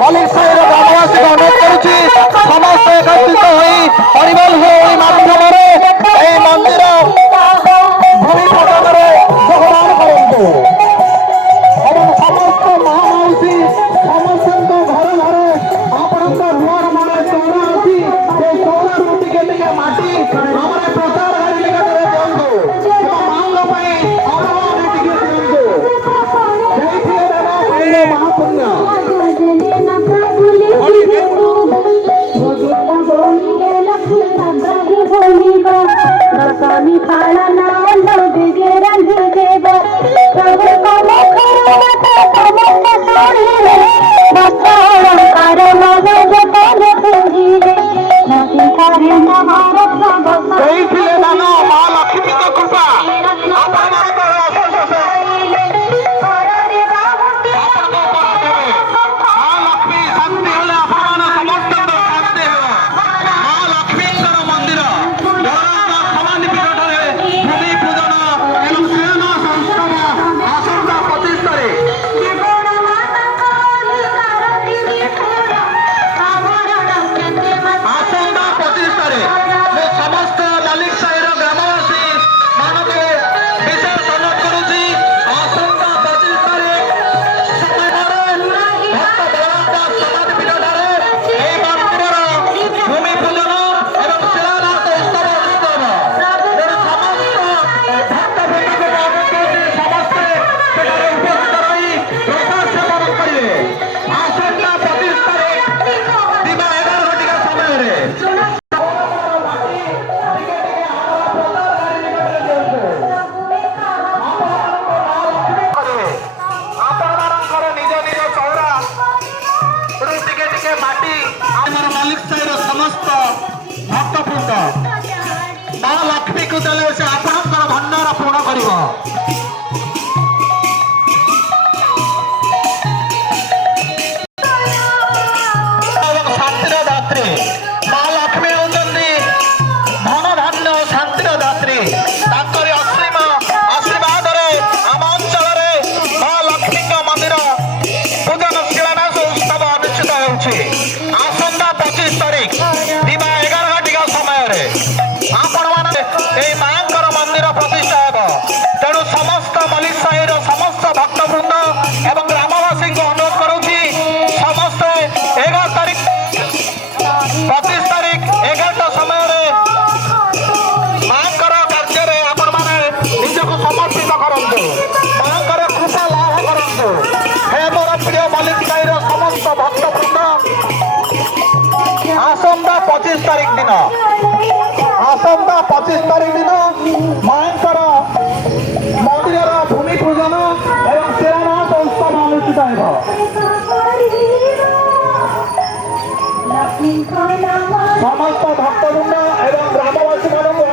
मलिक साहिर ग्रामवासी को अनुरोध करुच्ची समस्त एकत्रित होई हरिबोल होई माध्यम मंदिर भूमि पूजन योगदान करंतु एवं समस्त महामाउसी समस्त घर घर आपण दुआर माने चौरा अच्छी से चौरा टिके टिके माटी हमारे प्रचार गाड़ी निकटरे दिंतु मांग पाई और टिके दिंतु जय थे दादा महापुण्य स्वामी पालना लोगे रंग देव सब कम अलंकार मगज कर पूजिले नदी करे भारत माँ लक्ष्मी का कृपा मालिक साहिर समस्त भक्तवृंद माँ लक्ष्मी को देले से आपणकर भंडार पूर्ण कर शांतिर दात्री माँ लक्ष्मी होती धन धान्य और शांतिर दात्री असीम आशीर्वाद आम अंचल माँ लक्ष्मी मंदिर पूजन शिलान्यास उत्सव अनुष्ठित हो आसंता 25 तारीख दिवा 11 घटिका समय आपण मैंने माँ मंदिर प्रतिष्ठा हे तेणु समस्त मलिक साहिर समस्त भक्तवृंद एवं ग्रामवासी को अनुरोध करुच्ची समस्त 11 तारीख 25 तारीख 11टा समय माँ कार्य आपण मैंने निजक समर्पित करंतु माँ कृपा लाभ करंतु हे मोर प्रिय मलिक साहिर समस्त भक्तवृंद आसंता 25 तारीख दिन आसंता 25 तारीख दिन माँ मंदिर भूमि पूजन एवं शिलान्यास उत्सव अनुष्ठित हो समस्त भक्तवृंद एवं ग्रामवासी मान